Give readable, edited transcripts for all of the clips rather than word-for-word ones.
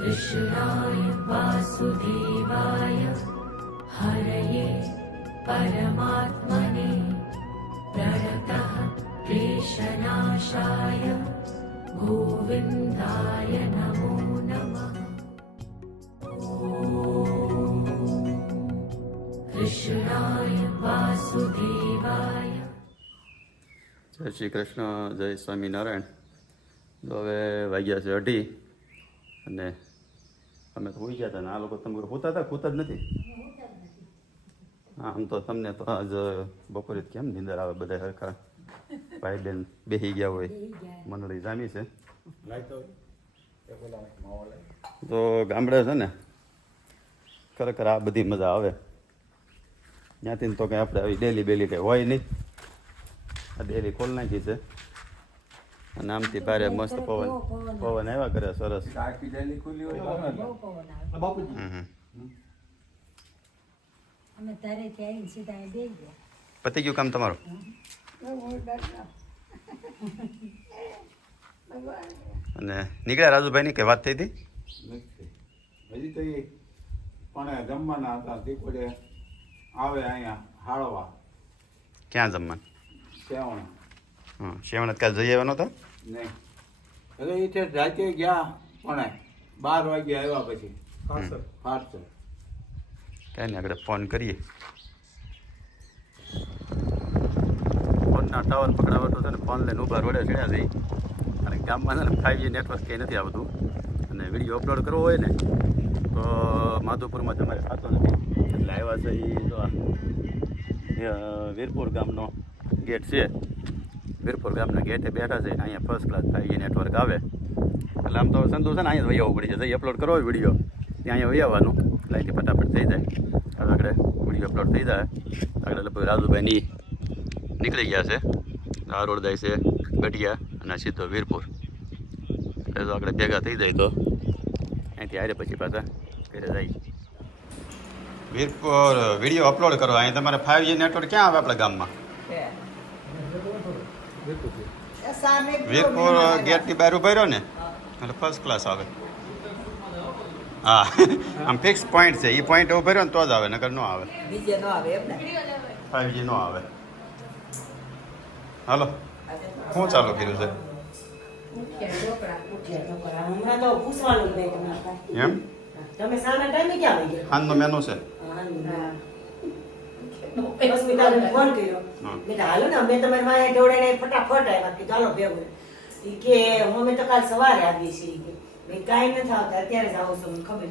कृष्णाय वासुदेवाय हरये परमात्मने प्रणतः क्लेशनाशाय गोविन्दाय नमो नमः। कृष्णाय वासुदेवाय। જય શ્રી કૃષ્ણ, જય સ્વામિનારાયણ। તો હવે વાગ્યા છે 2:30 અને અમે તો હોઈ ગયા હતા ને આ લોકો તમે હોતા હતા ખૂતા જ નથી। હા, આમ તો તમને તો આજ બપોરે કેમ નીંદર આવે, બધા સરખા ભાઈ બેન બેસી ગયા હોય, મંડળી જામી છે। તો ગામડે છે ને ખરેખર આ બધી મજા આવે, ત્યાંથી તો કંઈ આપણે આવી ડેલી બેલી કંઈ હોય નહીં। આ ડેલી ખોલ નાખી છે અને આમથી ભારે મસ્ત પવન આવ્યા કરે, સરસ। પતી ગયું કામ તમારું? અને નીકળ્યા રાજુભાઈની કે વાત થઈ હતી? હજી તો એ પણ જમવાના હતા, દીપડે આવે અહીંયા હાળવા। ક્યાં જમવાનું? શેવણ। હા, શેવણ કાલ જઈ આવવાનો હતો? નહીં, એટલે એ છે રાતે ગયા પણ 12 વાગે આવ્યા પછી પાર્સલ। કાંઈ નહીં, આપણે ફોન કરીએ। ફોનના ટાવર પકડાવતો છે ને, ફોન લઈને ઊભા રોડે ચડ્યા જઈ અને ગામમાં છે ને 5G નેટવર્ક કંઈ નથી આવતું અને વિડીયો અપલોડ કરવો હોય ને તો માધુપુરમાં તમારે થતો નથી, એટલે આવ્યા છે એ જો વીરપુર ગામનો ગેટ છે, વીરપુર ગામના ગેટે બેઠા છે, અહીંયા ફર્સ્ટ ક્લાસ 5G નેટવર્ક આવે। એટલે આમ તો સંતોષ છે ને અહીંયા વહી આવવું પડી જાય, અપલોડ કરવો હોય વિડીયો ત્યાં અહીંયા વહી આવવાનું, એટલે અહીંથી ફટાફટ થઈ જાય। હવે આગળ વિડીયો અપલોડ થઈ જાય, આગળ લગભગ રાજુભાઈની નીકળી ગયા છે, આ રોડ જાય છે ગઢિયા અને સીધો વીરપુર, એટલે જો આપણે ભેગા થઈ જાય તો અહીંથી હારે પછી પાછા ઘરે જાય। વીરપુર વિડીયો અપલોડ કરવા અહીં તમારે 5G નેટવર્ક ક્યાં આવે આપણા ગામમાં? વીરપુર ગેટની બહાર ઉભા રહ્યો ને એટલે ફર્સ્ટ ક્લાસ આવે। હા, આમ ફિક્સ પોઈન્ટ છે, એ પોઈન્ટ ઉભા રહ્યો ને તો જ આવે, નકર ન આવે, 5G નો આવે। હાલો, શું ચાલુ કર્યું છે એમ? હાનનો મેનુ છે? ફટાફટ આવ્યા કે ચાલો ભેગું કે અમે તો કાલ સવારે આવીએ છીએ, કાંઈ નથી આવતા, અત્યારે જ આવો છો મને ખબર,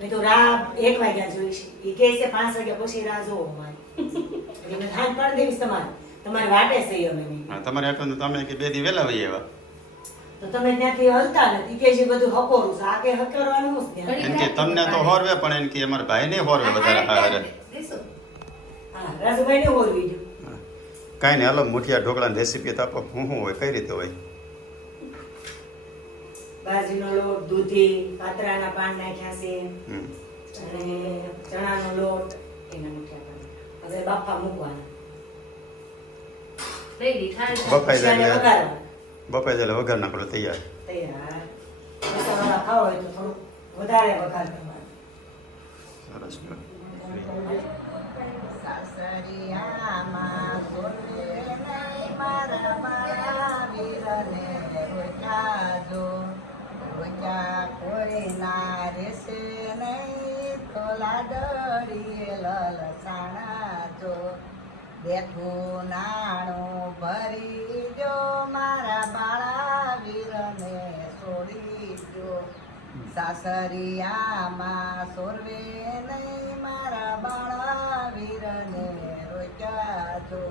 મેં તો રાહ 1 વાગ્યા જોઈ છે, એ કહે છે 5 વાગ્યા પછી રાહ જોવો અમારી, એટલે મેં હાથ પાડી દેવીશ તમારે વાટે છે અમે। તમારે આટલું તમે કે 2 દી વહેલા વહી આવ્યા તો તમે ત્યાંથી હલતા નથી કે છે બધું હકોરું છે, આ કે હકરવાનું છે એમ કે તમને તો હોરવે, પણ એમ કે અમારા ભાઈ ને હોરવે વધારે હારે। હા, રાજુભાઈ ને હોરવી જો કાંઈ નહીં, હાલો મુઠિયા ઢોકળાની રેસીપી તો આપો, શું હોય, કઈ રીતે હોય? બાજરીનો લોટ, દૂધી, પાતરાના પાન નાખ્યા છે અને ચણાનો લોટ, એના મુઠિયા પાન હવે બાફા મૂકવાના, બફાઈ જાય એટલે વઘાર નાખો, તૈયાર। મસાલા ખાવા હોય તો થોડું વધારે વઘાર કરવાનો। સરસ। સાસરિયામાં સોને નહીં મારા મારા વીરને રોજાજો, રોજા કોઈ ના રહેશે નહીં તો લાડડીએ લલસાણા જો, બેઠું નાણું ભરી જો મારા બાળા વીરને છોડી જો, સાસરિયામાં સોરવે નહીં મારા બાળા વીરને રોક્યાજો,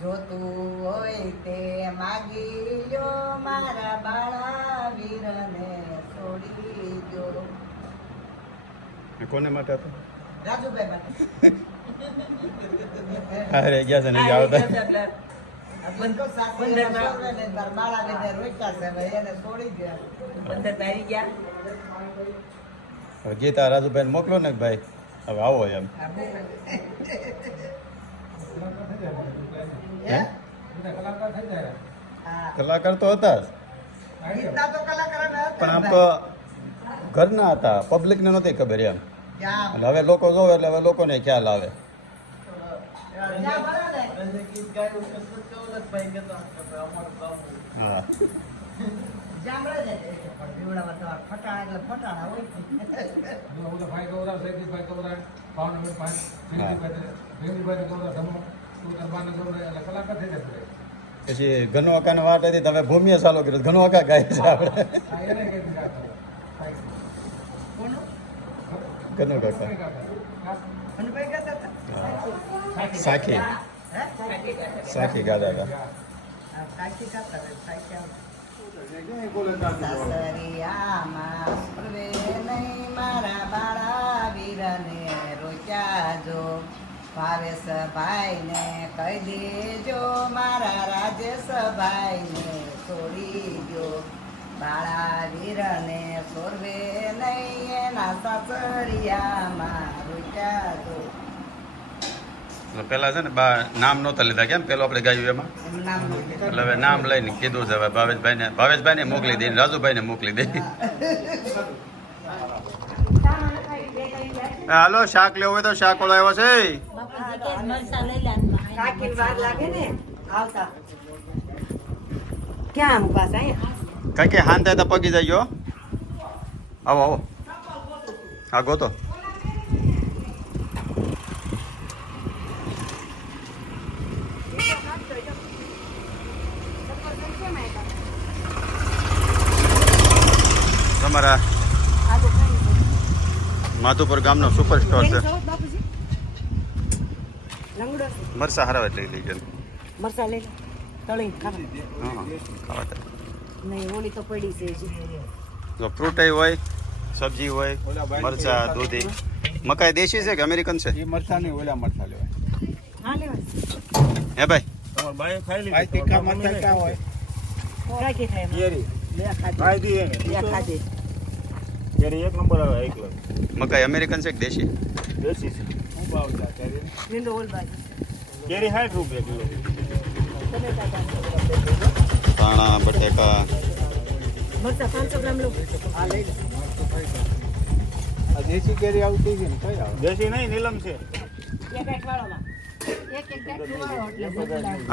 જોતું હોય તે માગી લો મારા બાળા વીરને છોડી જો। કોને માટે હતો? રાજુભાઈ માટે। અરે ગયા છે નહીં આવતા, બાળા લીધે રોક્યા છે, એને છોડી ગયા, 15 આવી ગયા। હવે ગીતા રાજુભાઈ મોકલો ને ભાઈ, હવે આવો એમ। કલાકાર તો હતા જ, પણ આમ તો ઘરના હતા, પબ્લિકને નહોતી ખબર એમ. ક્યાં એટલે હવે લોકો જોવે એટલે હવે લોકોને ખ્યાલ આવે. ક્યાં બરાબર ગીત ગાયું કે ભાઈ કે હા જામડા જાય પણ બીવડામાં તો ફટાણા એટલે ફટાણા હોય પછી ઘનવાકાની વાત હતી તો હવે ભૂમિએ ચાલુ કર્યું. ઘનવાકા ગાય છે આપણે. કોનું ઘનવાકા અને ભાઈ કહેતા હતા સાખી હે સાખી ગાતા હતા. સાચી કરતા સાસરિયામાં સર્વે નહીં મારા બાળા વીરને રોક્યા જો ભાવેશભાઈને કહી દેજો મારા રાજેશભાઈને છોડી ગયો બાળા વીરને સોરવે નહીં એના સાસરિયામાં રોક્યા જો પેલા છે ને બા નામ નહોતા લીધા. કેમ પેલો આપણે ગાયું એમાં એનું નામ નથી. એટલે હવે નામ લઈને કીધું છે. હવે ભાવેશભાઈને મોકલી દઈ, રાજુભાઈને મોકલી દઈ. હાલો શાક લેવું હોય તો શાક વાળો આવ્યો છે. કાકીને વાર લાગે ને આવતા ક્યાં મુકાશ અહીંયા કઈ કે હાન થાય તો પગી જાય. આવો આવો હા ગોતો. તમારા માધુપુર ગામનો સુપર સ્ટોર છે. મરસા હરાવે લઈ લીધે. મરસા લઈ લો તળી ખાવા હા ખાવા નહીં ઓલી તો પડી છે હજી. જો ફ્રૂટ હોય, સબ્જી હોય, મરચા, દૂધી. મકાઈ દેશી છે કે અમેરિકન છે? એ મરચા નહીં, ઓલા મરચા લેવાય. હા લેવા હે ભાઈ ભાઈ તીખા મરચા ક્યાં હોય? કાકી થાય એમાં. કેરી બે ખાધી ખાઈ દઈએ ને. બે ખાધી કેરી એક નંબર આવે એકલો. મકાઈ અમેરિકન છે કે દેશી? દેશી છે. શું ભાવ છે કેરી? લીંડો ઓલ બાજુ કેરી 60 રૂપિયા કિલો. ધાણા, બટેકા. મરસા 500 ગ્રામ લો હા લઈ લો આ દેશી કેરી આવતી છે ને કઈ આવે? દેશી નહીં, નીલમ છે. એક એક વાળોમાં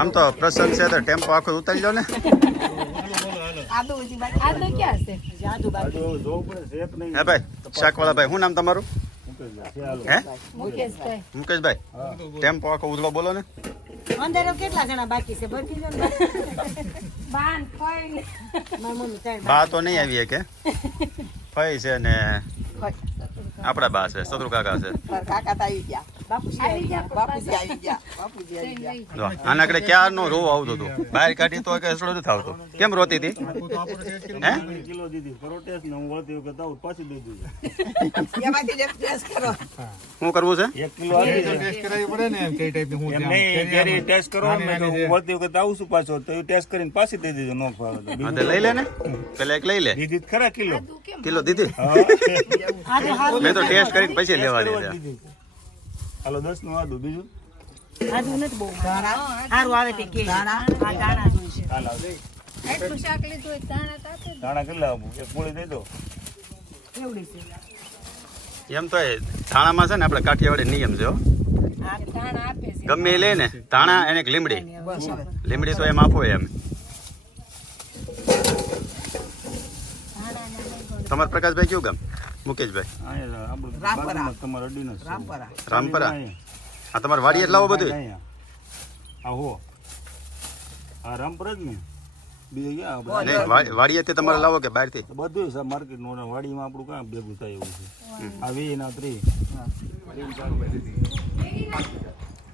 આમ તો પ્રસંગ છે તો ટેમ્પો આખો ઉતારી લો ને. આદુ ઉજી બાકી આદુ ક્યાં છે આદુ બાકી આ જોવું પડે છે એક નહીં. હે ભાઈ શાકવાળા ભાઈ, શું નામ તમારું? હે મુકેશભાઈ મુકેશભાઈ. ટેમ્પો આખો ઉધડો બોલો ને. અંદર કેટલા જણા બાકી છે બરકી જો બાન કોઈ મારી મમ્મી ત્રણ બા તો નહીં આવી કે ફઈ છે ને આપણા બા છે, શત્રુ કાકા છે. કાકા તો આવી ગયા બાપુજી આવી ગયા બાપુજી આવી ગયા બાપુજી આવી ગયા જો આના કડે ક્યારનો રોવ આવતો હતો. બહાર કાઢી તો કે સડો નથી આવતો. કેમ રોતી હતી? હે કિલો દીધી પરોટેસ ને હું વળતી વખત આવું પાછી દઈ દીધું. એમાંથી એક ટેસ્ટ કરો શું કરવું છે? 1 કિલો આપી દે. ટેસ્ટ કરાવી પડે ને એમ કઈ ટાઈપની હું એમ નહીં કેરી ટેસ્ટ કરો ને તો હું વળતી વખત આવું છું પાછો તો ટેસ્ટ કરીને પાછી દઈ દીધું નો ભાવે તો. હા તે લઈ લે ને, પેલા એક લઈ લે. દીધી તો ખરા કિલો. કિલો દીધી. આદુ હારું મેં તો ટેસ્ટ કરીને પછી લેવા દીધા. હાલો 10 નું આદુ બીજું આદુ નથી બહુ સારું આવે તે કે દાણા જોઈશે હાલ આવશે. દાણા કેટલા આપું? એક પૂળી દઈ દો. કેવડી છે એમ તો એ ધાણામાં છે ને આપણે કાઠિયાવાડી નિયમ છે હો. ગમે એ લે ને ધાણા એને એક લીમડી. લીમડી તો એમ આપો એમ. તમારા પ્રકાશભાઈ કયું ગામ? મુકેશભાઈ અહીંયા આપણું રામપરા. બાજુમાં તમારા અડીનો જ છે. રામપરા રામપરા. હા તમારે વાડી એટલે આવો બધું. અહીંયા. આ હો આ રામપરા જ ને બીજે ક્યાં આપણે? નહીં વાડીએ તે તમારે લાવો કે બહારથી? બધું છે માર્કેટ નું વાડીમાં આપણું કાં ભેગું થાય એવું છે. આ 20 ના 30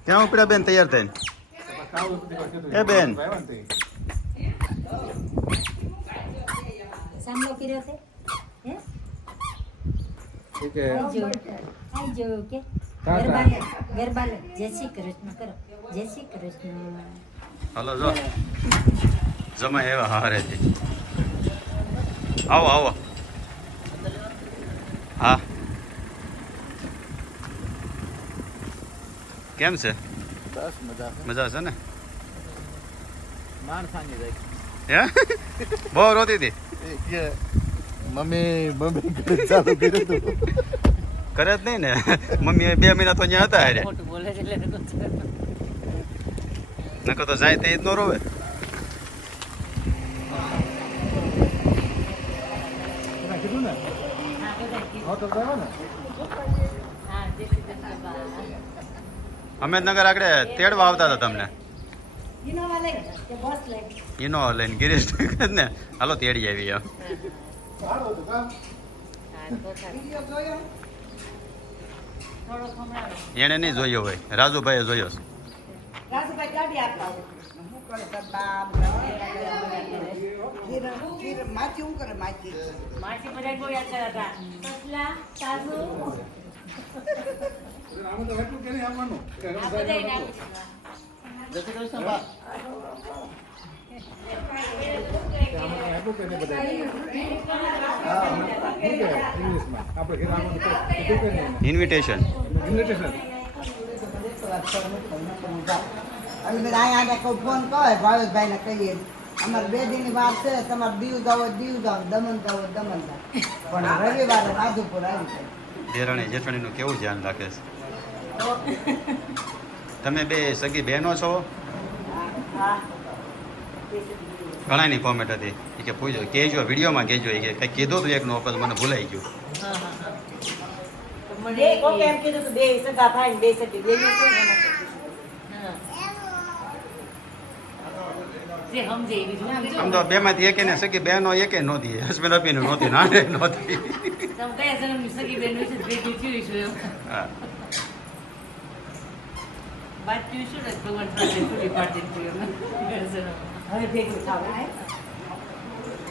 ક્યાં ઉપડ્યા બેન તૈયાર થઈને? એ બેન સામલો કર્યો છે હે આવજો કે ગરબાલે જય શ્રી કૃષ્ણ કરો જય શ્રી કૃષ્ણ હાલો જો જમા એવા હારે છે. આવો આવો. હા કેમ છે? બસ મજા મજા છે ને? માણસાની જાય હે બહુ રોતી હતી? મમ્મી ચાલુ કર્યું હતું. કરે જ નહીં ને મમ્મી 2 મહિના તો અહીંયા હતા હારે ખોટું બોલે છે એટલે નકર તો જાય તે જ નો રોવે કીધું ને હોટલ જાવ ને હા જય શ્રી કૃષ્ણ બા. અહમદનગર આગળ તેડવા આવતા હતા તમને ઇનોવા લઈ કે બસ લઈ ઈનો લઈને ગિરીશ ને હાલો તેડી આવી એમ સારું હતું કામ હા તો સારું. થોડો ખમણાવો. એને નહીં જોયો હોય રાજુભાઈએ જોયો છે રાજુભાઈ ગાડી આપતા હોય શું કરે તાર બાપ ખીર માચી શું કરે માચી માસી બધા બહુ યાદ કર્યા હતા સસલા સાસુ આમાં તો એટલું કે નહીં આવવાનું આ બધાય નામ. જય શ્રી કૃષ્ણ બા એટલું કે નહીં બધા હા શું કે ઇંગ્લિશમાં આપણે ઘરે આવવાનું તો કીધું કે નહીં ઇન્વિટેશન ઇન્વિટેશન અને મેં અહીંયા કોઈ ફોન કરે ભાવેશભાઈને કહીએ અમારે 2 દિનની વાર છે તમારે દીવ જાવ દીવ જાવ દમણ જાવ દમણ જાવ પણ રવિવારે માધુપુર આવી જાય દેરાણી જેઠાણીનું કેવું ધ્યાન રાખે છે તમે બે સગી બહેનો છો ઘણાની કોમેન્ટ હતી એ કે પૂછો કહેજો વિડીયોમાં કહેજો એ કે કંઈક કીધું હતું એકનું વખત મને ભૂલાઈ ગયું બે કોકે એમ કીધું કે બે સગા ભાઈ બે સગી બે શું એમાં હા. જે સમજે એ બીજું સમજો. આમ તો બેમાંથી એકેને સગી બહેનો એકે નહોતી હસબન્ડ અપીને નહોતી નાને નહોતી તમે કયા જન્મની સગી બેન વિશે ભેગી થયું છું એમ હા વાત થયું છું ને ભગવાન પાસે છૂટી પાડતી થયું એમ હવે ભેગું થાવ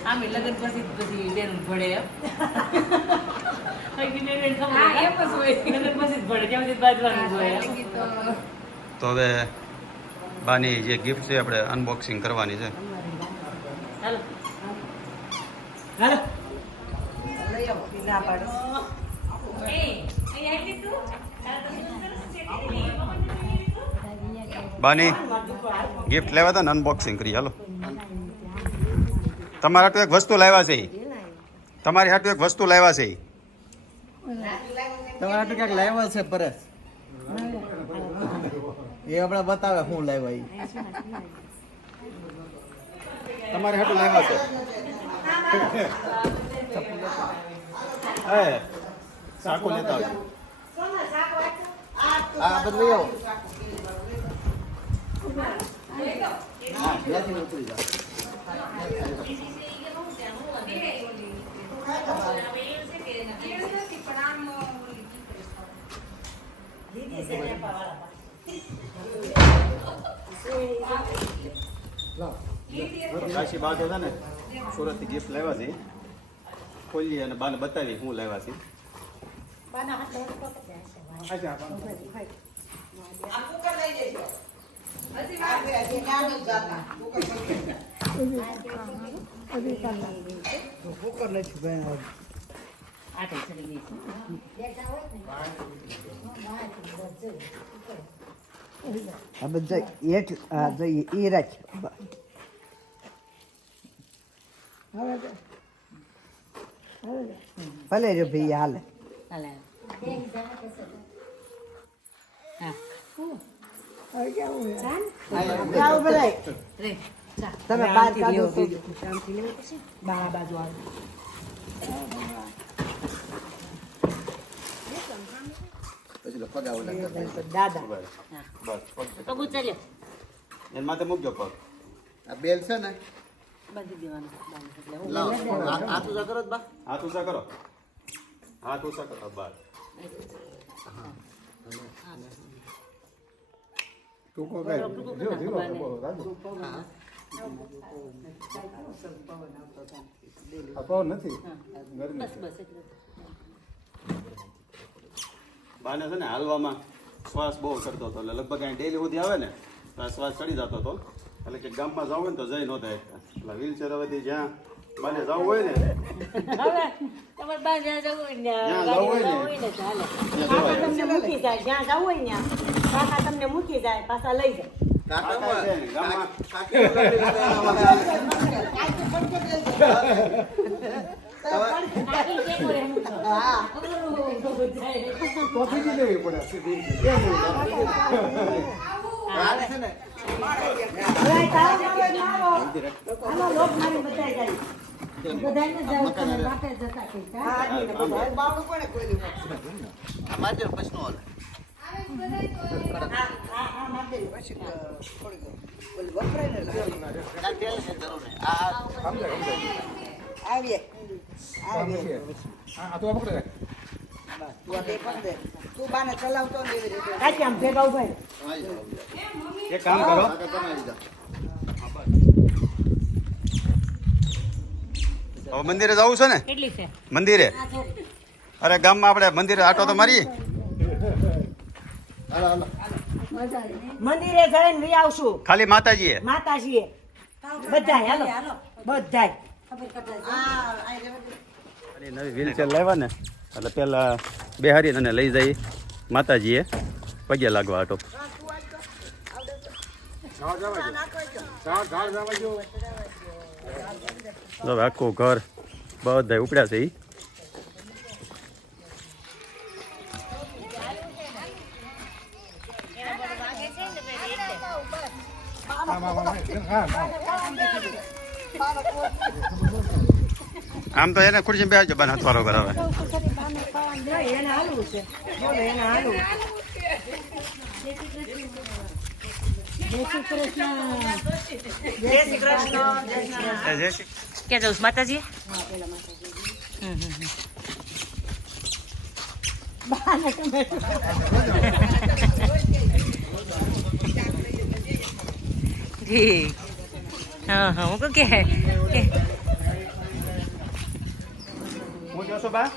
આમે લગ્ન પછી બેન ભળે એમ હજી બેન ખબર હા, એમ જ હોય. લગ્ન પછી જ ભળે ત્યાં સુધી બાજવાનું જ હોય એમ. તો હવે બાની જે ગિફ્ટ છે આપણે અનબોક્સિંગ કરવાની છે હાલો હાલો લઈ આવો ના પાડો એ અહીંયા આવી તું તારે તો સરસ છે ને બાની ગિફ્ટ લેવા હતા ને અનબોક્સિંગ કરી હાલો તમારા હાટુ એક વસ્તુ લાવ્યા છે ઈ. તમારી હાટુ એક વસ્તુ લાવ્યા છે ઈ. તમારા તો ક્યાંક લાવ્યા છે પરેશ એ હમણાં બતાવે શું લાવ્યા ઈ તમારી હાટુ લાવ્યા છે એ સાકુ લેતા આવજો આ બધું લઈ આવો હા ત્યાંથી ઉતરી જાઓ દીદી છે ને પાવાળા કાશી બા તો છે ને સુરતથી ગિફ્ટ લાવ્યા છે ખોલીએ અને બાને બતાવી હું લાવ્યા છે બાના હાથ લઈ અચ્છા આ કુકર લઈ જજો હજી નાનું જ જાતા કુકર નથી ભાઈ આ તો ચડી ગઈ આ બધા એક આ જઈએ એ રાખ ભલે રે ભાઈ હાલે હાલે જાઓ બધાય રે ચા તમે બહાર કાઢો તો બા બાજુ આવે પછી પગાવ દાદા બસ પગું ચાલ્યો એના માથે મૂકજો પગ આ બેલ છે ને બાંધી દેવાનું એટલે હું લાવો આ તું જા કરો બા હાથ ઊંચા કરો હાથ ઊંચા કરો બસ ટૂંકો કઈ ધીરો ધીરો રાજુ આ પવન નથી ગરમી બસ બસ એટલે બાને છે ને હાલવામાં શ્વાસ બહુ ચડતો હતો એટલે લગભગ અહીં ડેલી સુધી આવે ને તો આ શ્વાસ ચડી જતો હતો એટલે કે ગામમાં જવું હોય ને તો જઈ નહોતા શકતા એટલે વ્હીલચેર હવેથી જ્યાં બાને જવું હોય ને હવે તમારે બહાર જ્યાં જવું હોય ને જ્યાં ગાડી જવું હોય ને. જવું હોય ને ચાલે કાકા તમને મૂકી જાય જ્યાં જવું હોય ત્યાં કાકા તમને મૂકી જાય પાછા લઈ જાય કાકા છે ને ગામમાં કોફી લેવી પડે સીધી. હાલે છે ને હવે તાવ આવે ના આવો. હાલો લોક મારી બધાય જાય. બધાને જાવ તમે બાપે જતા કીધા હા બાવડું કોને કોઈ મારે પ્રશ્નો હાલે હા માર દે. પછી થોડી ઓલી વપરાય ને આવીએ આવીએ આ તો પકડે રાખ. તું આ બે પણ દે તું બાને ચલાવતો ને એવી રીતે કાચી આમ ભેગા ઉભા રહે. એક કામ કરો હવે મંદિરે જવું છે ને કેટલી છે મંદિરે અરે ગામમાં આપણે મંદિરે આટો તો મારી મંદિરે જઈને વી આવશું ખાલી માતાજીએ માતાજીએ બધાય હાલો બધાય ખબર કપડા નવી વ્હીલચેર લાવ્યા ને એટલે પેલા બેહારીને અને લઈ જઈ માતાજીએ પગે લાગવા આટો ઝાડ જવા જો. હવે આખું ઘર બધા ઉપડ્યા છે ઈ આમ તો એને ખુરશી બેસજો બાને હથવારો કરાવે એને હાલવું છે બોલો એને હાલવું. જય શ્રી કૃષ્ણ જય શ્રી કૃષ્ણ. ક્યાં જાઉં માતાજી હા હા હું કહું કે હું જોશો બા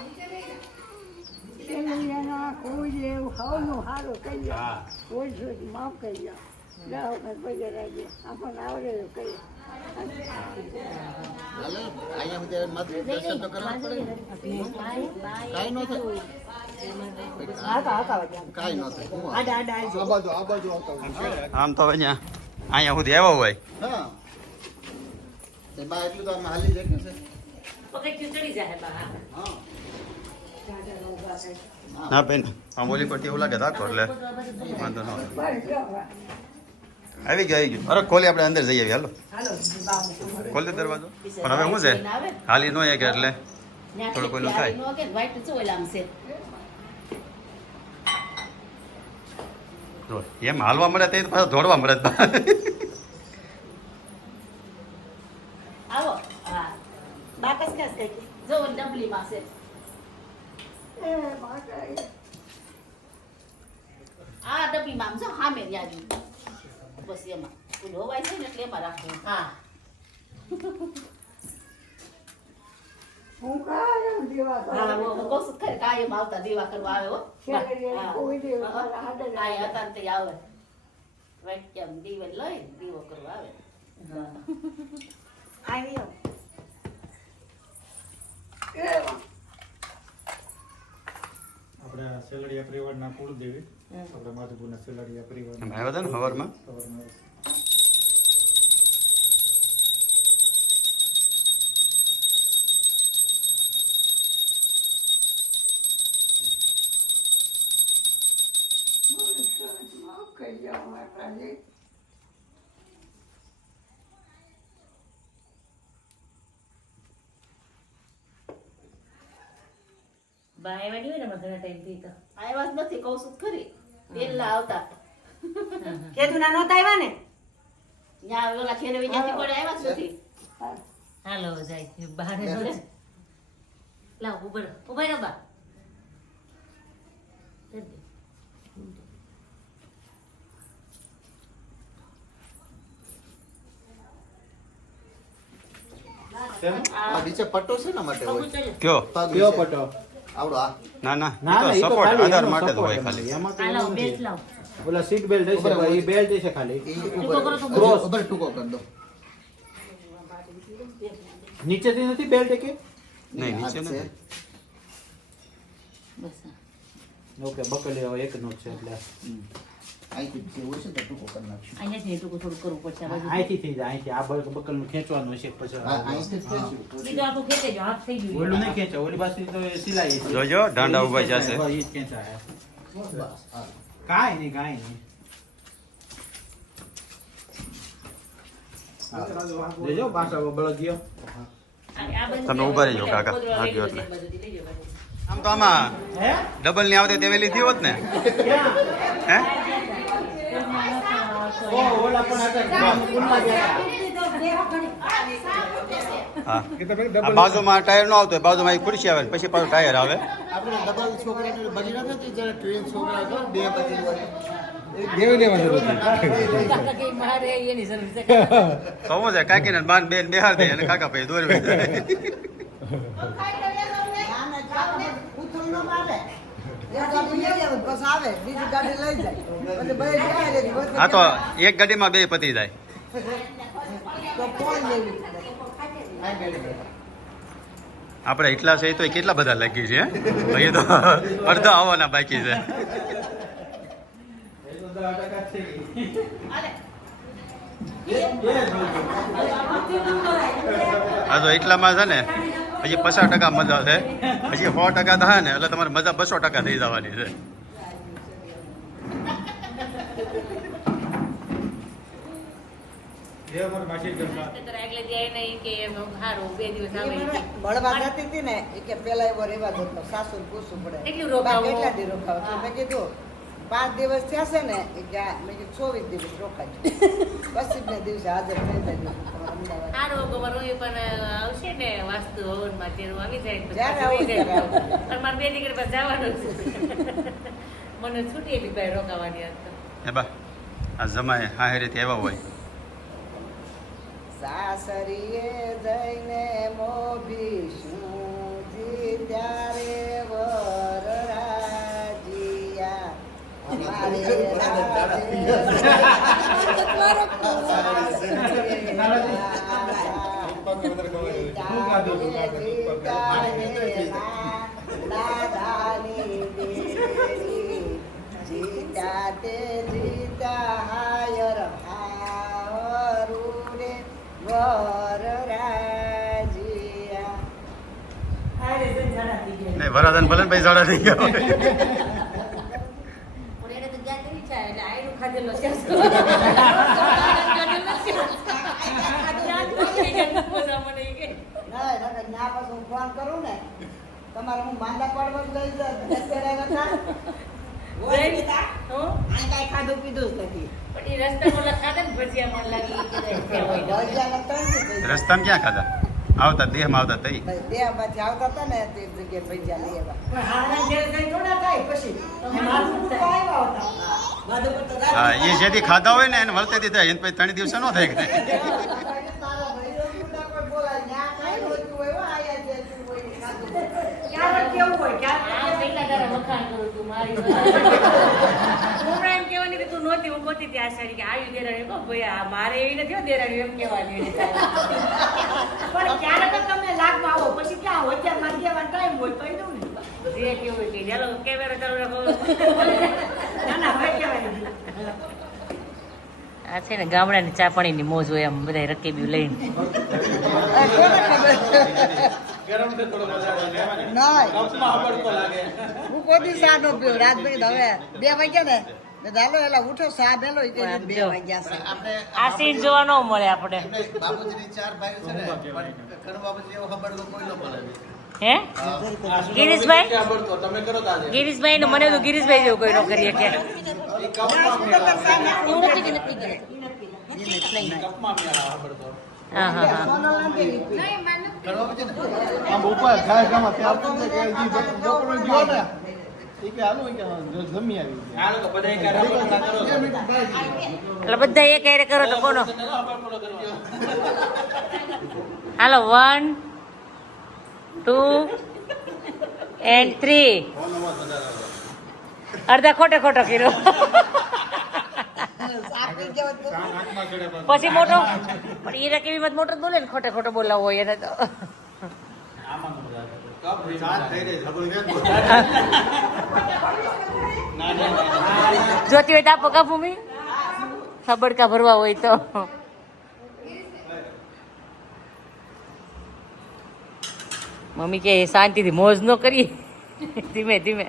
આડા આડા આવજો. આ બાજુ આવતા હોય. આમ તો અહીંયા અહીંયા સુધી આવ્યો હોય પગથિયું ચડી જાય બા ના બેન આમ ઓલી પરથી એવું લાગે રાખો એટલે વાંધો ન આવે. આવી ગયું અરે ખોલી આપણે અંદર જઈ આવીએ હાલો ખોલી દે દરવાજો પણ હવે શું છે હાલી ન કે એટલે થોડું પેલું થાય જો એમ હાલવા મળે તે પાછા દોડવા મળે આવો બાકસ કસ કઈ જો ડબલી માં છે આ ડબલી માં જો હામે યાદી બસ એમાં ઓલું હવાય છે ને એટલે એમાં રાખવું હા હા હું કહું છું ખરી કાયમ આવતા દેવા કરવા આવે હો હા હતા ને તે આવે વાઈટ કેમ દીવે લઈ દીવો કરવા આવે આવ્યો. આપણા સેલડિયા પરિવારના કુળદેવી આપણા માધુપુરના સેલડિયા પરિવારના આવ્યા હતા ને સવારમાં સવારમાં બાય વાડી હોય ને ઘણા ટાઈમ થી તો આવ્યા જ નથી કહું છું ખરી પેલા આવતા કેતું ના નહોતા આવ્યા ને ત્યાં ઓલા ખેરે વિદ્યાર્થી કોડે આવ્યા જ નથી હાલો જાય બહાર લાવ ઉભર ઉભા રહો બા નીચે પટ્ટો છે ને માટે હોય કયો કયો પટ્ટો આવડો આ ના ના એ તો સપોર્ટ આધાર માટે જ હોય ખાલી લાવ બેલ્ટ લાવ ઓલા સીટ બેલ્ટ હશે ભાઈ એ બેલ્ટ છે ખાલી ક્રોસ ઉપર ટૂંકો કરી દો નીચેથી નથી બેલ્ટ કે નહીં નીચે નથી બસ ઓકે બકલી એક નો છે એટલે અહીંયાથી ટૂંકું થોડું કરવું પડશે આ બાજુ. અહીંથી થઈ જાય અહીંથી આ બકલ નું ખેંચવાનું હશે પછી ઈ તો આખું ખેંચે જો હાથ થઈ ગયું. ઓલું નહીં ખેંચો ઓલી પાછી તો એ સિલાઈ છે. જોજો દાંડા ઉભા જશે. બસ, ઈ જ ખેંચાય. કાંઈ નહીં જોજો પાછા બળદ ગયો. આ બંધ તમે ઊભા રહેજો, કાકા. ગોદડો હા, લઈ ગયો લો, એટલે. બધું લઈ લો, બધું. આમ તો આમાં હે ડબલ ની આવતી તેવી લીધી હોત ને. હે ઓલા પણ હતા સ્કૂલમાં ગયા હા. આ બાજુમાં ટાયર નો આવતો હોય, બાજુમાં એક ખુરશી આવે ને પછી પાછું ટાયર આવે. આપણે ડબલ છોકરાને બની ન થતી જ્યારે ટ્રેન છોકરા હતો બે બની હોય દેવી દેવાની જરૂર નથી. કાકા કે મારે એની જરૂર છે. તો હું છે કાકીને બાન બેન બેહાર દે અને કાકા ભાઈ દોરવે. ઉથલ ન મારે એક ગાડી લઈ આવે બસ આવે બીજી ગાડી લઈ જાય પછી બે જાય હા તો એક ગાડીમાં બે પતી જાય. તો કોણ લેવી આપણે એટલા છે તો કેટલા બધા લાગી છે. હે તો અડધા આવવાના બાકી છે. હા તો એટલામાં છે ને હજી 50% મજા છે, હજી 100% થાય ને એટલે તમારે મજા 200% થઈ જવાની છે. આગલે દી આવીને ઈ કે એમ હારું 2 દિવસ આવે ઈ કે. મળવા જતી હતી ને એ કે પેલા એવો રેવા દો સાસુ પૂછવું પડે કેટલું રોકાવું? કેટલા દી રોકાવ તો મેં કીધું 5 દિવસ થયા છે ને એ કે મેં કીધું 24 દિવસ રોકાજો પછી ને દિવસે હાજર થઈ જાય અમદાવાદ હારું ગમર હોય પણ આવશે ને વાસ્તુ હવનમાં તેરું આવી જાય ને પછી જ્યારે સુઈ આવું જાય. ત્યારે પણ મારે 2 દીકરી પાસે જવાનું છે. મને છૂટી હતી ભાઈ રોકાવાની હતી. હે બા આ જમાય હાહેરેથી એવા હોય. સાસરીએ જઈને મોભીશું જી ત્યારે વર રાજીયા અમારે જીતા તે જીતા હાયર હારું રે વર રાજીયા હારે જણા થઈ ગયા ને વરાદાન ભલે ને ભાઈ ઝાડા થઈ ગયા હોય. પણ એને તો જ્યાં કરી છે એટલે આયરું ખાધેલો છે. ના પછી હું ફોન કરું ને તમારે હું માંદા પાડવા જ લઈ જાઉં અત્યારે હતા હોય પિતા હું? આ કાંઈ ખાધું પીધું જ નથી પણ ઈ રસ્તામાં ઓલા ખાધા ને ભજીયા મને લાગી ઈ કદાચ ત્યાં હોય. ભજીયાના 3 દી થઈ ગયા. રસ્તામાં ક્યાં ખાધા? આવતા દેહમાં આવતા તઈ. દેહમાંથી આવતા હતા ને તે જગ્યાએ ભજીયા લઈ આવ્યા પણ હારા ઘેર કઈ થોડા થાય પછી તમે માથું તો આવ્યા હતા માધુપુર તો હા એ જેથી ખાધા હોય ને એને વળતેથી થાય એને પછી 3 દિવસે ન થાય કે તારા ભાઈઓ મુંડા કોઈ બોલાય ન્યા કાંઈ હોતું હોય હો, આયા જે હોય એ ખાધું. ક્યારેક કેવું હોય આ ક્યારેક પહેલા તારા વખાણ કરું તું મારી હમણાં એમ કહેવાની કે તું નહોતી હું ગોતી ત્યાં સારી કે આવી દેરાણી કહો ભાઈ આ મારે એવી નથી હો દેરાણી એમ કહેવાની એને તારે. પણ ક્યારેક જ તમે લાગમાં આવો પછી ક્યાં હોય ત્યાં માંગી આવવાનો ટાઈમ હોય કહી દઉં ને જે કેવું હોય કે ચાલો કેમેરો ચાલુ રાખો. ના ના હવે કહેવાય નહીં. આ છે ને ગામડાની ચા પાણીની મોજ હોય આમ બધા રકેબી લઈને. ના હું કોઈ દી ચા નો પીવું રાત પછી હવે 2 વાગ્યા ને મેં ધાલો એલા ઉઠો ચા બેલો એ કે 2 વાગ્યા છે આ સીન જોવા ન મળે આપણે. બાપુજીની 4 ભાઈઓ છે ને પણ કનુ બાપુજી એવો ખબર તો કોઈ ન પડે. હે ગિરીશભાઈ તમે કરો તાજે ગિરીશભાઈ નું મને તો ગિરીશભાઈ જેવું કોઈ ન કરીએ કે કપમાં મેળા ખબર તો હા હા હા કનુ બાપુજી ને આમ ઉપર ખાય ગામમાં ત્યાં તો કે જી ડોક્ટર ગયો ને ઈ કે હાલો ઈ કે જમી આવી હાલો તો બધા એક રાબો ના કરો એટલે બધા એક હારે કરો તો કોનો હાલો 1 2 and 3 અડધા ખોટે ખોટો કર્યો પછી મોટો પણ એ કેવી મત મોટો જ બોલે ને ખોટે ખોટો બોલાવો હોય એને તો આમાં જોતી હોય તો આપો કા ભૂમિ ખબડકા ભરવા હોય તો મમ્મી કે શાંતિથી મોજ નો કરીએ ધીમે ધીમે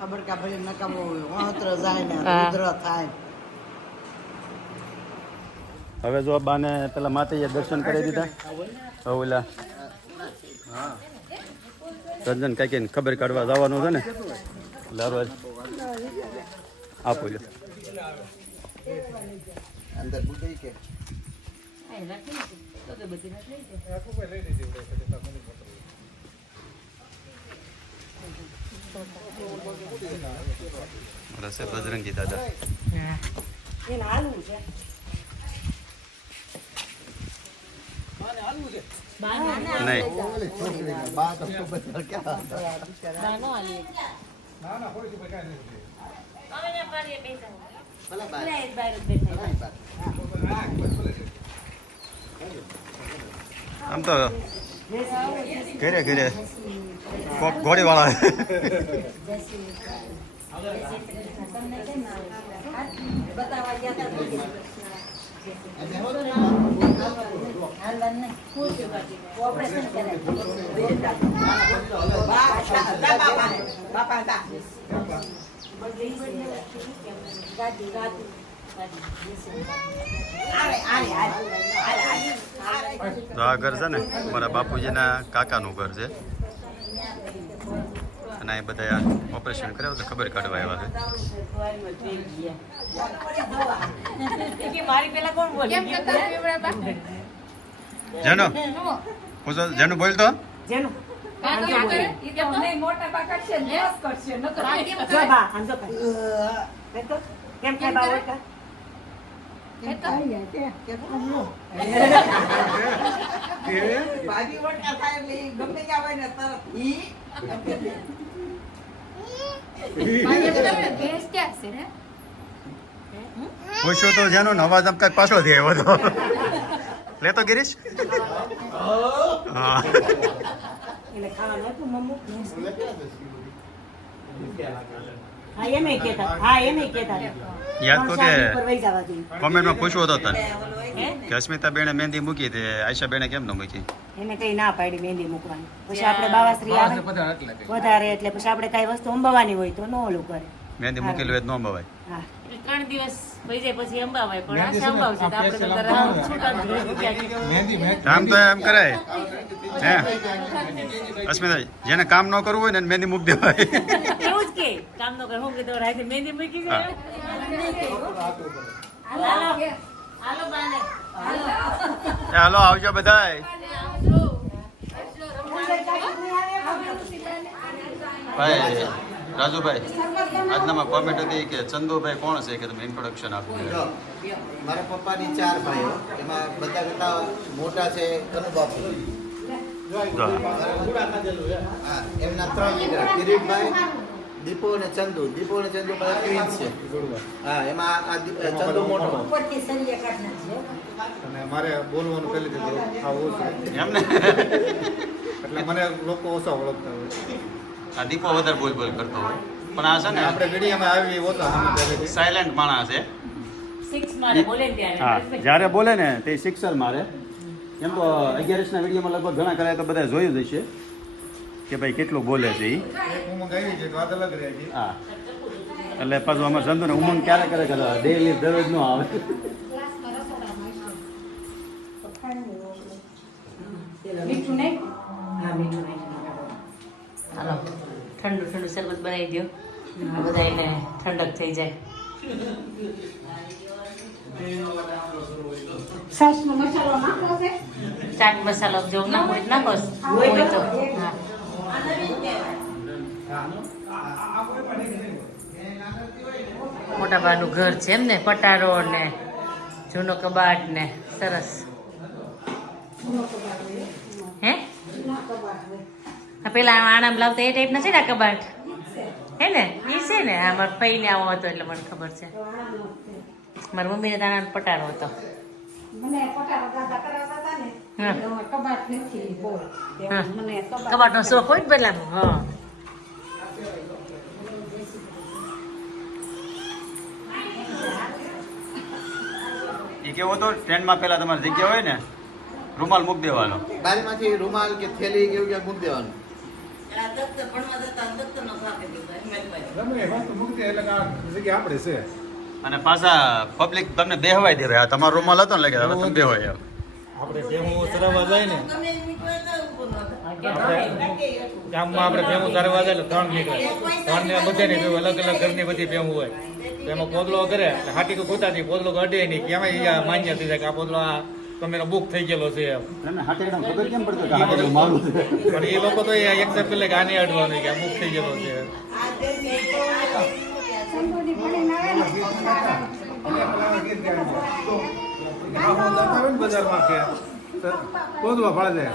ખબર કા ભરી નકામો વાંતર જાય ને રુદ્ર થાય. હવે જો બાને પેલા માતાજીએ દર્શન કરી દીધા. હવે ઓલા રંજન કાંઈક ખબર કાઢવા જવાનું છે ને લારવા આપો લ્યો. અંદર બુદ્ધિ કે રસે બજરંગી દાદા એને હાલવું છે. નહીં બા તો ખબર ક્યાં આમ તો ઘરે ઘરે ઘોડી વાળા તો આ ઘર છે ને મારા બાપુજીના કાકાનું ઘર છે અને એ બધા ઓપરેશન કર્યા તો ખબર કાઢવા આવ્યા છે. મારી પેલા કોણ બોલે? જેનો પૂછો જેનું બોલતો જેનું કેમ થાય બા ઓળખા? ભાજી વટા થાય એટલે ઈ ગમે ત્યાં હોય ને તરત ઈ પૂછ્યું તો જેનો ને અવાજ આમ કઈ પાછો થી આવ્યો હતો લેતો ગિરીશ. હા એને ખાવાનું હતું મમ્મુ. હા એમે કહેતા. હા એમે કહેતા. યાદ તો કે ઉપર વહી જવા જોઈએ. કોમેન્ટમાં પૂછવું હતો તને કે અસ્મિતા બેને મહેંદી મૂકી તે આયશા બેને કેમ ન મૂકી. એને કઈ ના પાડી મહેંદી મૂકવાની. પછી આપણે બાવાશ્રી આવે વધારે એટલે પછી આપણે કઈ વસ્તુ અંબાવાની હોય તો ન ઓલું કરે. મહેંદી મૂકેલું હોય તો ન અંબાવાય. હા 3 દિવસ થઈ જાય પછી અંબાવાય પણ આ અંબાવશે તો આપણે તો રામ છૂટા જ કામ તો એમ કરાય હે અસ્મિતા જેને કામ ન કરવું હોય ને એને મહેંદી મૂકી દેવાય. એવું જ કે કામ નો કરે હું કીધું રાતે મહેંદી મૂકી જાય હાલો બાને હાલો આવજો બધાય. ભાઈ રાજુભાઈ આજનામાં કોમેન્ટ હતી કે ચંદુભાઈ કોણ છે કે તમે ઇન્ટ્રોડક્શન આપો. મારા પપ્પાની 4 ભાઈઓ એમાં બધા કરતા મોટા છે કનુબાપુ. હા એમના 3 દીકરા કિરીટભાઈ, દીપુ અને ચંદુ. દીપુ અને ચંદુ બધા ટ્વિન્સ છે. હા એમાં આ ચંદુ મોટો. અને મારે બોલવાનું પહેલેથી આવું ઓછું એમને એટલે મને લોકો ઓછા ઓળખતા હોય. આ દીપો વધારે બોલ બોલ કરતો હોય પણ આ છે ને આપણે વિડીયોમાં આવી ઓછા અમે પહેલેથી સાયલેન્ટ માણસ છે. 6 મારે બોલે ને હા ત્યારે જ્યારે બોલે ને તે સિક્સર મારે. એમ તો 11ના વિડીયોમાં લગભગ ઘણા કરાય તો બધા જોયું જ હશે કે ભાઈ કેટલું બોલે છે એ. ઉમંગ આવી છે વાત અલગ રહે છે. હા એટલે પાછું અમારે ચંદુ ને ઉમંગ ક્યારે કરે કરે ડેલી દરરોજ નો આવે. મીઠું નહીં? હા મીઠું નહીં. હાલો ઠંડુ ઠંડુ શરબત બનાવી દો આ બધા એને ઠંડક થઈ જાય. ચાટ મસાલો જો નાખો હોય તો નાખો હોય તો હા. મોટા બાનું ઘર છે એમ ને પટારો ને જૂનો કબાટ ને સરસ હે પેલા આણામ લાવતા એ ટાઈપના છે ને આ કબાટ હે ને એ છે ને આ મારા ફઈને આવો હતો એટલે મને ખબર છે. મારી મમ્મીને તાણા પટારો હતો. હા. કબાટ નથી બહુ હા. મને કબાટનો શોખ હોય ને પેલાનો. હા એ કેવો તો ટ્રેનમાં પેલા તમારી જગ્યા હોય ને રૂમાલ મૂકી દેવાનો. બારીમાંથી રૂમાલ કે થેલી કે એવું ક્યાંક મૂકી દેવાનું. ગમે એ વસ્તુ મૂકી દે એટલે કે આ જગ્યા આપણે છે. અને પાછા પબ્લિક તમને બેહવાય દે. આ તમારો રૂમાલ હતો ને લાગે હવે તમે બેહવાય એમ. આપણે ભેહું ચરાવવા જાય ને ગામમાં આપણે ભેહું ચરાવવા જાય એટલે 3 નીકળે. 3 ને બધાની ભેહું અલગ અલગ ઘરની બધી ભેહું હોય. તો એમાં પોદલો કરે એટલે હાટી કો ગોતાથી પોદલો અડે નહીં કે એમાં ઈ માન્ય થઈ જાય કે આ પોદલો આ તમારો બુક થઈ ગયેલો છે એમ. ખબર કેમ પડતો કે આ બધું મારું છે? પણ એ લોકો તો એક્સેપ્ટ કરે કે આને અડવાનું કે આ બુક થઈ ગયેલો છે. બજારમાં કે પોદવા ફાળે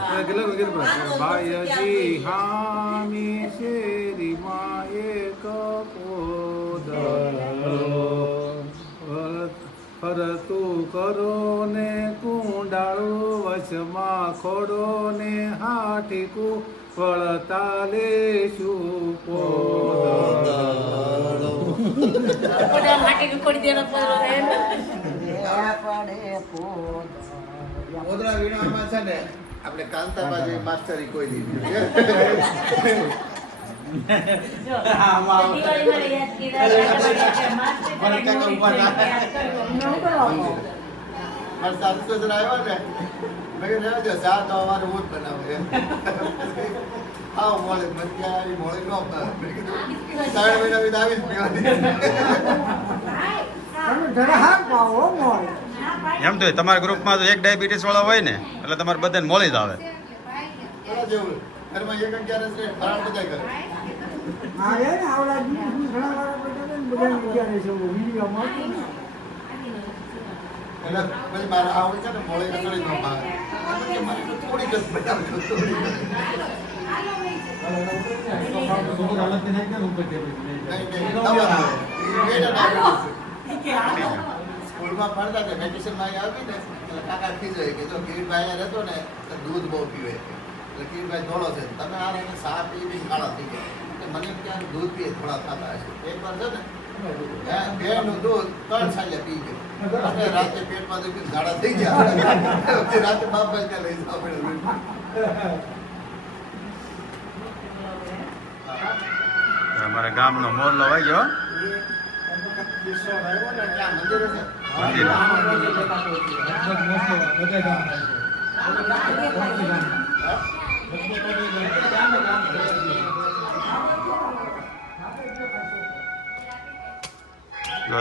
ભાઈ હામી શેરી માં એક ફરતું કરો ને કુંડાળો વચમાં ખોડો ને હાઠીકુ વળતા લેશું પોદળા વીણવામાં છે ને આપણે કાંતાબાજી માસ્ટરી કોઈ દીધી એમ તો તમારા ગ્રુપમાં તો એક ડાયાબિટીસ વાળા હોય ને એટલે તમારે બધાને મળી જ આવે. સ્કૂલમાં ભણતા હતા વેકેશનમાં આવી ને એટલે કાકા ખીજાય કે જો કિરીટભાઈ રહેતો ને તો દૂધ બહુ પીવે એટલે કિરીટભાઈ ધોળો છે તમે આ રહીને સા પી કાળા થઈ ગયા એટલે મને ત્યાં દૂધ પીએ થોડા થતા હશે. એક વાર છે ને ભેળનું દૂધ 3 સાલે પી ગયો અને રાતે પેટમાં દુખી ઝાડા થઈ ગયા. રાતે બાપભાઈ ત્યાં લઈ જવા પડ્યું. અમારા ગામનો મોરલો વાઈ ગયો.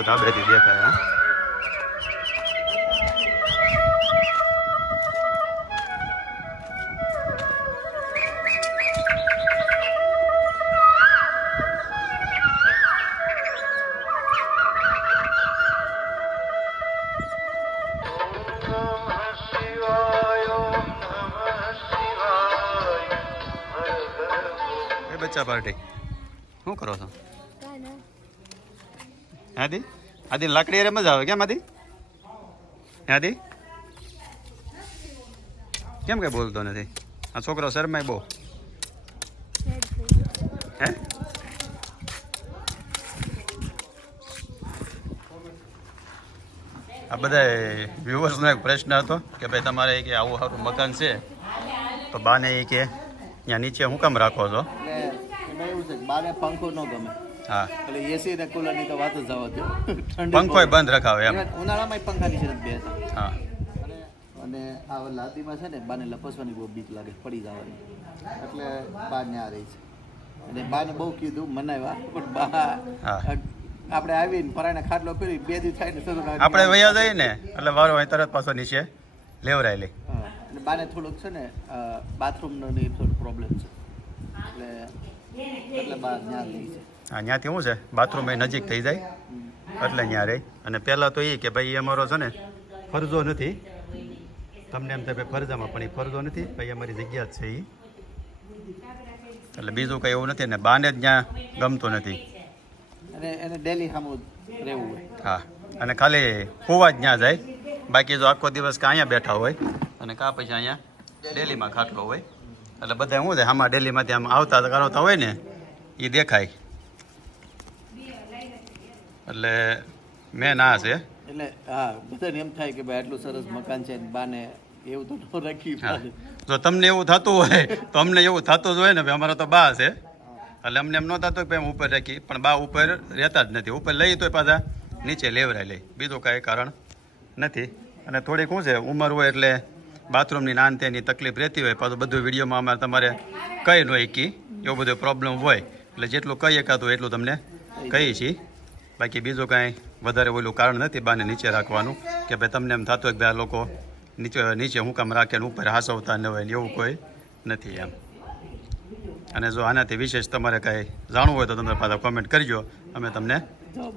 ધાબેથી દેખાય. બચ્ચા પાર્ટી શું કરો છો? આદિ આદિ લાકડી અરે મજા આવે કેમ આદિ? આદિ કેમ કઈ બોલતો નથી? આ છોકરો શરમાય બહુ. હે આ બધા વ્યુઅર્સનો એક પ્રશ્ન હતો કે ભાઈ તમારે કે આવું સારું મકાન છે તો બાને એ કે ત્યાં નીચે હું કામ રાખો છો? એવું છે બારે પંખો ન ગમે. હા એટલે એસી ને કુલર ની તો વાત જ જવા દો. પંખોય બંધ રખાવે એમ. ઉનાળામાં પંખા નીચે જ બેસતા. હા અને આ લાદીમાં છે ને બાને લપસવાની બહુ બીક લાગે પડી જવાની એટલે બા ન્યા રહી છે. અને બાને બહુ કીધું મનાવ્યા પણ બા આપણે આવીને પરાણે ખાટલો પીડી 2 દિવસ થાય ને આપણે વયા જઈએ ને એટલે વારો અહીં તરત પાછો નીચે લેવરાય લે. અને બાને થોડુંક છે ને બાથરૂમનો ને થોડું પ્રોબ્લેમ છે એટલે બા ન્યા રહી છે. હા ત્યાંથી શું છે બાથરૂમ એ નજીક થઈ જાય એટલે ત્યાં રહે. અને પહેલાં તો એ કે ભાઈ અમારો છે ને ફરજો નથી, તમને એમ થાય ભાઈ ફરજામાં પણ એ ફરજો નથી, ભાઈ અમારી જગ્યા જ છે એ. એટલે બીજું કંઈ એવું નથી ને બાને જ ત્યાં ગમતું નથી. અને એને ડેલી સામું રહેવું હોય. હા અને ખાલી હોવા જ ત્યાં જાય, બાકી જો આખો દિવસ કાં અહીંયા બેઠા હોય અને કાં પછી અહીંયા ડેલીમાં ખાટલો હોય એટલે બધા શું છે આમાં ડેલીમાંથી આમ આવતા કરાવતા હોય ને એ દેખાય એટલે મેન આ છે. એટલે હા બધાને એમ થાય કે ભાઈ આટલું સરસ મકાન છે બાને એવું તો ન રાખી. જો તમને એવું થતું હોય તો અમને એવું થતું જ હોય ને ભાઈ અમારા તો બા છે એટલે અમને એમ ન થતું કે ભાઈ ઉપર રાખી પણ બા ઉપર રહેતા જ નથી. ઉપર લઈ તો પાછા નીચે લેવરાય લઈ બીજું કાંઈ કારણ નથી. અને થોડીક શું છે ઉંમર હોય એટલે બાથરૂમની નાન તેની તકલીફ રહેતી હોય પાછું બધું વિડીયોમાં અમારે તમારે કહી ન કી એવું બધું પ્રોબ્લેમ હોય એટલે જેટલું કહી શકાતું એટલું તમને કહીએ છીએ. બાકી બીજું કાંઈ વધારે ઓલું કારણ નથી બાને નીચે રાખવાનું કે ભાઈ તમને એમ થતું હોય કે ભાઈ આ લોકો નીચે હું કામ રાખે ને ઉપર હાસવતા ન હોય ને એવું કોઈ નથી એમ. અને જો આનાથી વિશેષ તમારે કાંઈ જાણવું હોય તો તમે પાછા કોમેન્ટ કરજો અમે તમને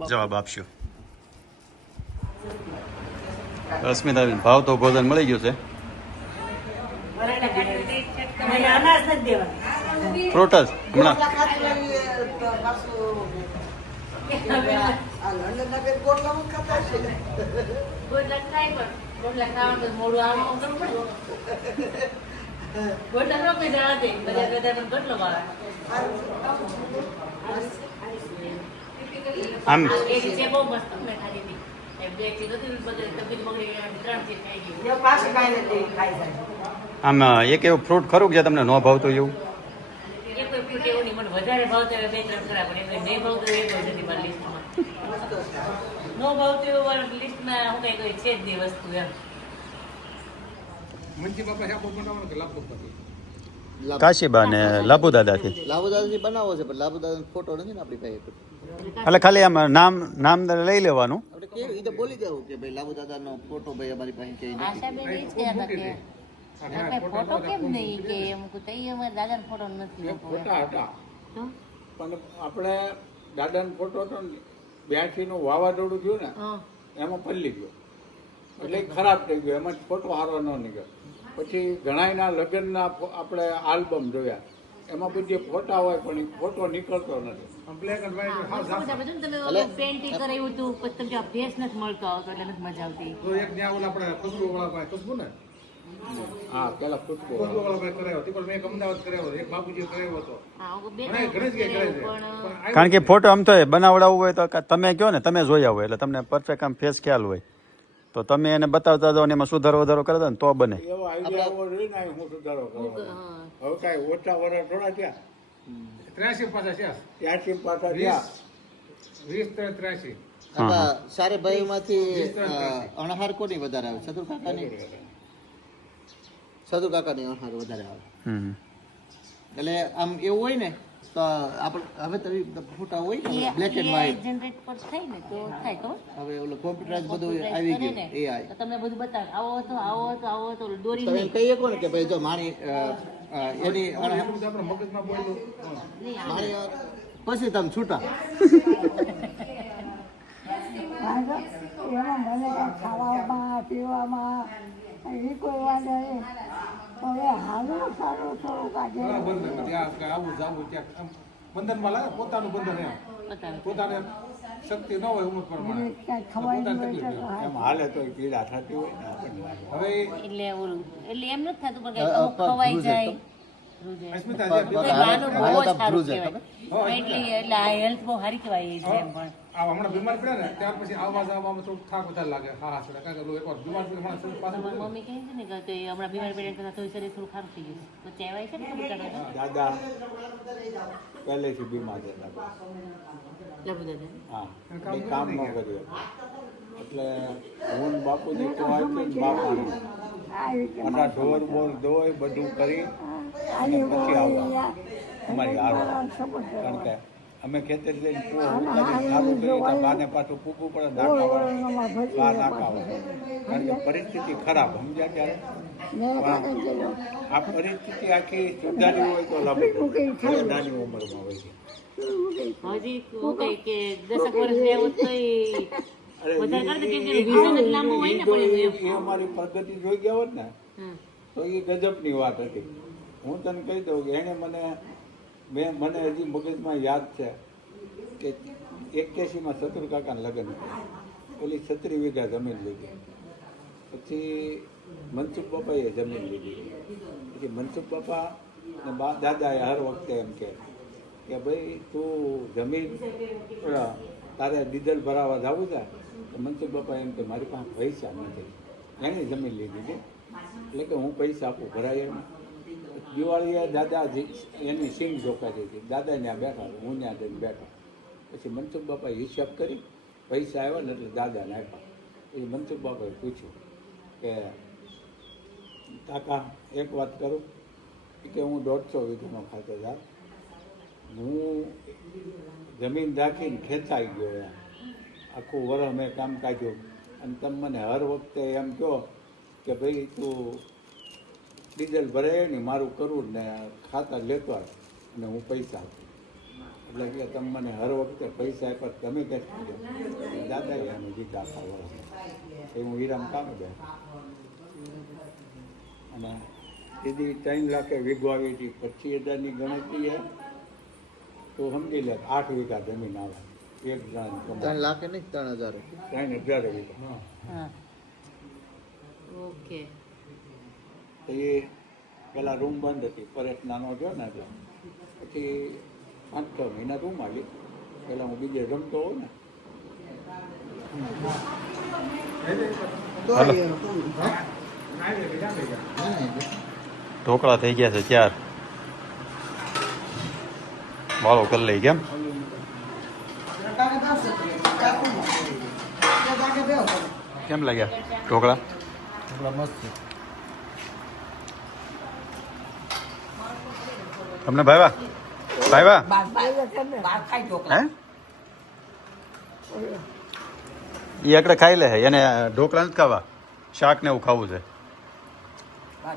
જવાબ આપશું. અસ્મિતાબેન ભાવ તો ભોજન મળી ગયું છે. અનાજ નથી દેવાનું. ફ્રૂટ જ હમણાં આમ આમ એક એવું ફ્રૂટ ખરું કે તમને ન ભાવતું એવું? વધારે ભાવતો બે ત્રણ ખરા પણ એટલે નહીં ભાવતો એ કોઈ નથી મારી લિસ્ટમાં. નો ભાવતું એવું લિસ્ટમાં હું કઈ કોઈ છે જ નહીં વસ્તુ એમ. મંજી બાપા શાકો બનાવવાનો કે લાપો પછી કાશીબા ને લાભુ દાદાથી લાભુ દાદાથી બનાવો છે પણ લાભુ દાદાનો ફોટો નથી ને આપણી પાસે. એટલે ખાલી આમ નામ લઈ લેવાનું. આપણે કેવી રીતે બોલી દેવું કે ભાઈ લાભુ દાદાનો ફોટો ભાઈ અમારી પાસે કે આશાબેન એ જ કહેતા કે આપણે ફોટો કેમ નહીં કે એમ કે તઈ અમારે દાદાનો ફોટો નથી ફોટા હતા પણ આપણે દાદાનો ફોટો હતો ને 82 નું વાવાઝોડું થયું ને એમાં પલ્લી ગયો એટલે ખરાબ થઈ ગયો એમાં ફોટો સારો ન નીકળ્યો. પછી ઘણાયના લગ્નના આપણે આલ્બમ જોયા એમાં બધી ફોટા હોય પણ ફોટો નીકળતો નથી. બ્લેક એન્ડ વ્હાઈટ પેન્ટિંગ કરાવ્યું હતું પછી તમને ફેસ નથી મળતો આવતો એટલે નથી મજા આવતી. તો એક ત્યાં ઓલા આપણે ખુશ્બુ વાળા ભાઈ ખુશ્બુ ને હા પેલા ખુશ્બુ વાળા ભાઈ કરાયો હતો પણ મેં અમદાવાદ કરાયો એક બાપુજી કરાયો હતો. ઘણી જગ્યાએ કરે છે કારણ કે ફોટો આમ તો બનાવડાવવું હોય તો તમે કહો ને તમે જોયા હોય એટલે તમને પરફેક્ટ આમ ફેસ ખ્યાલ હોય તો તમે એને બતાવતા જાઓ ને એમાં સુધારો વધારો કરે ને તો બને. એવો આઈડિયા આવો જોઈએ ને હું સુધારો કરું. હવે કાંઈ ઓછા વર્ષ થોડા થયા 83 પાછા છે 83 પાછા થયા 20 83 સારે ભાઈમાંથી અણહાર કોની વધારે આવે? સદુર કાકાની અણહાર વધારે આવે. એટલે આમ એવું હોય ને તો આપણે હવે તો ફોટા હોય ને બ્લેક એન્ડ વ્હાઈટ જનરેટ પર થાય ને તો થાય ખબર. હવે ઓલું કોમ્પ્યુટરાઇઝ બધું આવી ગયું AI તો તમને બધું બતાવે આવો તો દોરી તમે એમ કહીએ કોને કે ભાઈ જો મારી એની આપણા મગજમાં બોલ્યું મારી પછી તમે છૂટા એમાં મને ખાવામાં પીવામાં એ કોઈ વાંધો નહીં. હવે હાલું સારું થોડું કાઢે બંધન ત્યાં આવું જાવું ત્યાં બંધનમાં લાગે પોતાનું બંધન એમ પોતાને શક્તિ ન હોય ઉંમર પ્રમાણે ક્યાંય ખવાય પોતાની તકલીફ એમ હાલે તો પીડા થતી હોય ને હવે એટલે એમ નથી થતું પણ ખવાઈ જાય અસ્મિતા એટલે આ હેલ્થ બહુ સારી કહેવાય છે એમ પણ હમણાં બીમાર પડ્યા ને ત્યાર પછી આવવા જવામાં થોડું થાક વધારે લાગે. હા કારણ કે એકવાર બીમાર પડે હમણાં શરીર પાછું મમ્મી કહે છે ને કે હમણાં બીમાર પડ્યા તો શરીર થોડું ખારું થઈ ગયું તો કહેવાય છે ને દાદા પહેલેથી બીમાર હતા. હા કંઈ કામ ન કર્યું એટલે હું બાપુજી તો આવી બાપાને આટલા ઢોર બોર ધોઈ બધું કરી અને પછી આવવા અમારી આવવા કારણ કે અમે ખેતર જઈને સારું કરીએ તો બાને પાછું પૂકવું પડે નાખવા નાખાવા કારણ કે પરિસ્થિતિ ખરાબ સમજ્યા ત્યારે આ પરિસ્થિતિ આખી સુધારી હોય તો લાભ નાની ઉંમરમાં હોય છે. હજી કઈ કે 10 વર્ષ રહેવું તો વધારે કરતા કેમ કે વિઝન જ લાંબુ હોય ને પણ એ અમારી પ્રગતિ જોઈ ગયા હોત ને તો એ ગજબની વાત હતી. હું તને કહી દઉં કે એને મને હજી મગજમાં યાદ છે કે 81માં સતુર કાકાના લગ્ન ઓલી 36 વીઘા જમીન લીધી પછી મનસુખ બાપાએ જમીન લીધી. પછી મનસુખ બાપા ને દાદાએ હર વખતે એમ કે ભાઈ તું જમીન તારે ડીઝલ ભરાવા જવું છે તો મનસુખ બાપા એમ કે મારી પાસે પૈસા નથી, એની જમીન લીધી છે એટલે કે હું પૈસા આપું ભરાય એમ. દિવાળીએ દાદા એની સિંગ જોકાતી હતી, દાદા ત્યાં બેઠા, હું ત્યાં જઈને બેઠો. પછી મનસુખ બાપાએ હિસાબ કરી પૈસા આવ્યા ને એટલે દાદાને આપ્યા. પછી મનસુખ બાપાએ પૂછ્યું કે કાકા એક વાત કરું કે હું 150 વીઘાનો ખાતેદાર, હું જમીન રાખીને ખેંચાઈ ગયો એમ, આખું વરસ મેં કામ કાઢ્યું અને તમે મને હર વખતે એમ કહો કે ભાઈ તું ડીઝલ ભરાય ને મારું કરું ને ખાતર લેતો આવે અને હું પૈસા આપું. એટલે કે તમે મને હર વખતે પૈસા આપ્યા તમે ક્યાંથી દાદાએ એનું દીધા આખા વરસ એ હું હીરામ કામે બે અને દીદી 3 લાખે વીઘો આવી હતી. 25,000ની ગણતરી છે તો સમજી લે 8 વીઘા જમીન આવે એક જણ. 3 લાખ નહીં 3,000 વીઘા. ઓકે. તો એ પેલા રૂમ બંધ હતી, પરેશ નાનો ગયો ને એટલે પછી 5-6 મહિના રૂમ આવી. પેલા હું બીજે રમતો હોઉં ને ઢોકળા થઈ ગયા છે 4 વાળો કરી લઈ કેમ કેમ લાગ્યા ઢોકળા? તમને ભાઈવા હે એ એકડે ખાઈ લે એને ઢોકળા નથી ખાવા, શાક ને એવું ખાવું છે.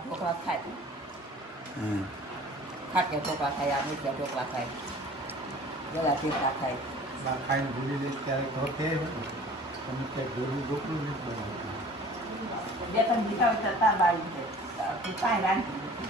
ઢોકળા ખાય ખાટિયા ઢોકળા ખાય, આ મીઠા ઢોકળા ખાય, ગળા ઢોકળા ખાય. ખાઈને ભૂલી લઈશ ત્યારે તો તમે ક્યાંક ગોળું ઢોકળું નથી બનાવતા. બે ત્રણ દીધા હોય તો તાર બાળી છે કાંઈ રાંધી નથી.